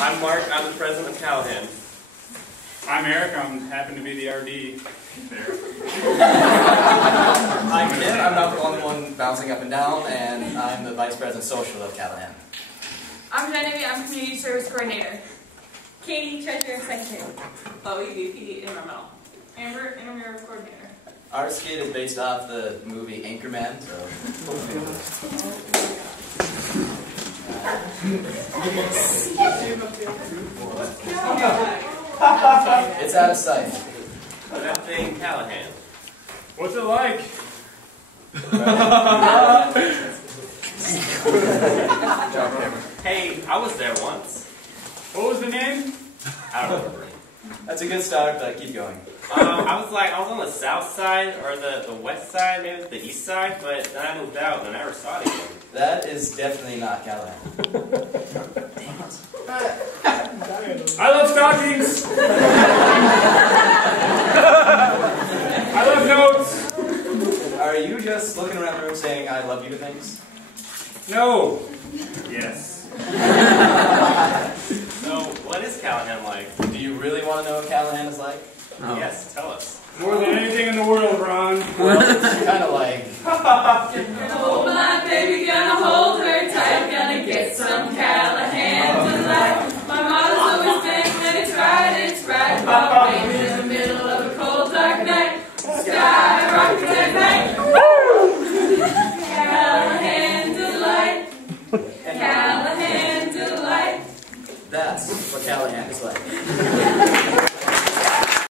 I'm Mark. I'm the president of Callahan. I'm Eric. I happen to be the RD there. I'm Ken. I'm not the only one bouncing up and down, and I'm the vice president social of Callahan. I'm Genevieve. I'm community service coordinator. Katie, treasurer and secretary. Chloe, VP environmental. Amber, intramural coordinator. Our skit is based off the movie Anchorman, so it's out of sight. That thing, Callahan. What's it like? Hey, I was there once. What was the name? I don't remember. That's a good start, but keep going. I was on the south side, or the west side, maybe the east side, but then I moved out and I never saw it again. That is definitely not Callahan. I love stockings. I love notes. Are you just looking around the room saying I love you to things? No. Yes. So, what is Callahan like? Do you really want to know what Callahan is like? Yes, tell us. More than anything in the world, Ron. Well, it's kind of like